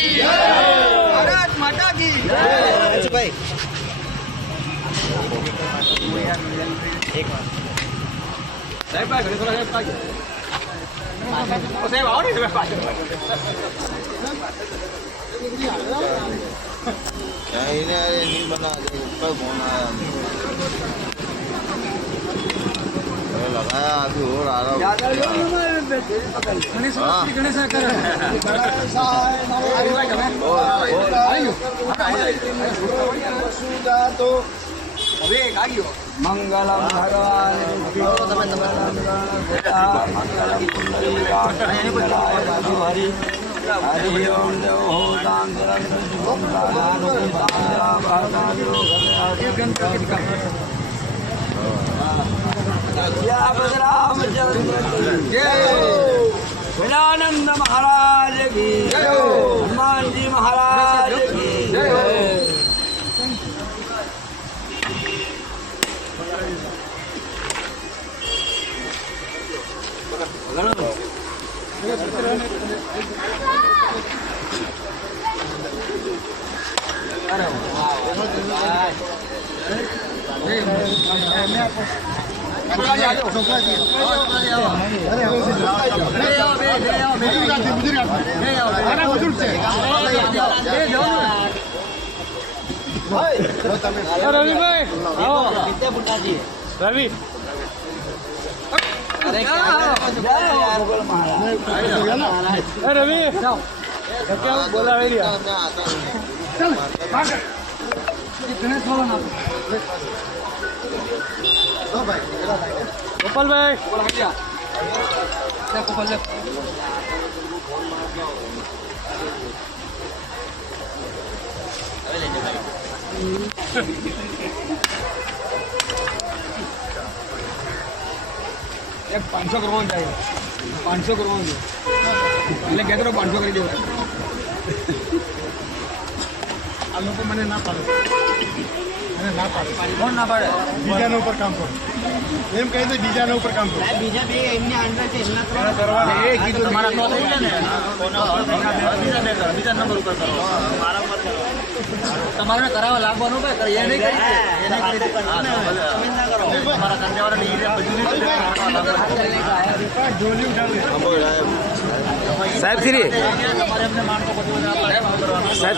की भारत माता की ભાઈ नहीं बना लगाया अभी और आ रहा मंगलम भगवान हरि ओम विलानंद महाराज की हनुमान जी महाराज की रवि भाई रवि रवि क्या बोला गोपाल भाई एक 500 करवा जाएगा 500 करवा એટલે કે તો 500 કરી દેવા આ લોકો મને ના પાડે મને ના પાડે કોણ ના પાડે બીજાના ઉપર કામ કરો એમ કહી દે બીજાના ઉપર કામ કરો બીજા બે એમને અંડર છે એમના કરવા એ કીધું તમારા તો થઈ ને બીજા નંબર ઉપર કરો મારા પર કરો તમારે કરાવવા લાગવાનું ભાઈ એ નહીં કરી એને કરી દે તમે ના કરો તમારા કંદેવાળા ની બધું જોલી ઉઠાવી સાહેબ શ્રી સાહેબ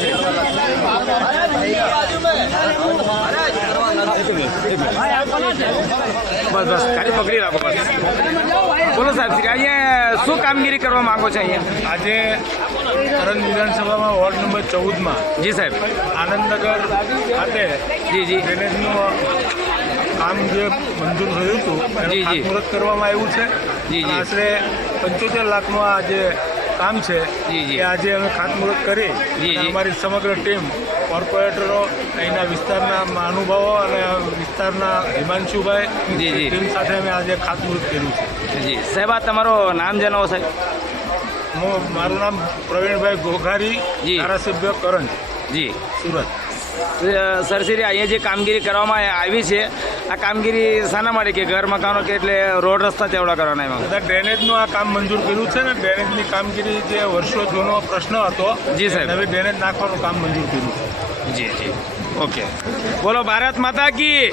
બસ બસ ખાલી પકડી રાખો બસ બોલો સાહેબ શ્રી અહીંયા શું કામગીરી કરવા માંગો છો અહીંયા આજે કરંજ વિધાનસભામાં વોર્ડ નંબર 14માં જી સાહેબ આનંદનગર ખાતે જી જી ડ્રેનેજનું કામ જે મંજૂર થયું હતું એનું જી, જી. ખાતમુહૂર્ત કરવામાં આવ્યું છે જી, જી. આશરે 75 લાખનું આ જે કામ છે જી, જી. એ આજે અમે ખાતમુહૂર્ત કરી જી, અને જી. અમારી સમગ્ર ટીમ કોર્પોરેટરો અહીંના વિસ્તારના મહાનુભાવો અને વિસ્તારના હિમાંશુભાઈ જી, જી. ટીમ સાથે અમે આજે ખાતમુહૂર્ત કર્યું છે જી સાહેબ આ તમારો નામ જણાવો સાહેબ મારું નામ પ્રવીણભાઈ ઘોઘારી જી. ધારાસભ્ય કરંજ જી સુરત સરશ્રી અહીંયા જે કામગીરી કરવામાં આવી છે આ કામગીરી શાના માટે કે ઘર મકાનો કે એટલે રોડ રસ્તા તેવડા કરવાના એમાં બધા ડ્રેનેજનું આ કામ મંજૂર કર્યું છે ને ડ્રેનેજની કામગીરી જે વર્ષો જૂનો પ્રશ્ન હતો જી સાહેબ. નવી ડ્રેનેજ નાખવાનું કામ મંજૂર કર્યું છે જી જી ઓકે બોલો ભારત માતા કી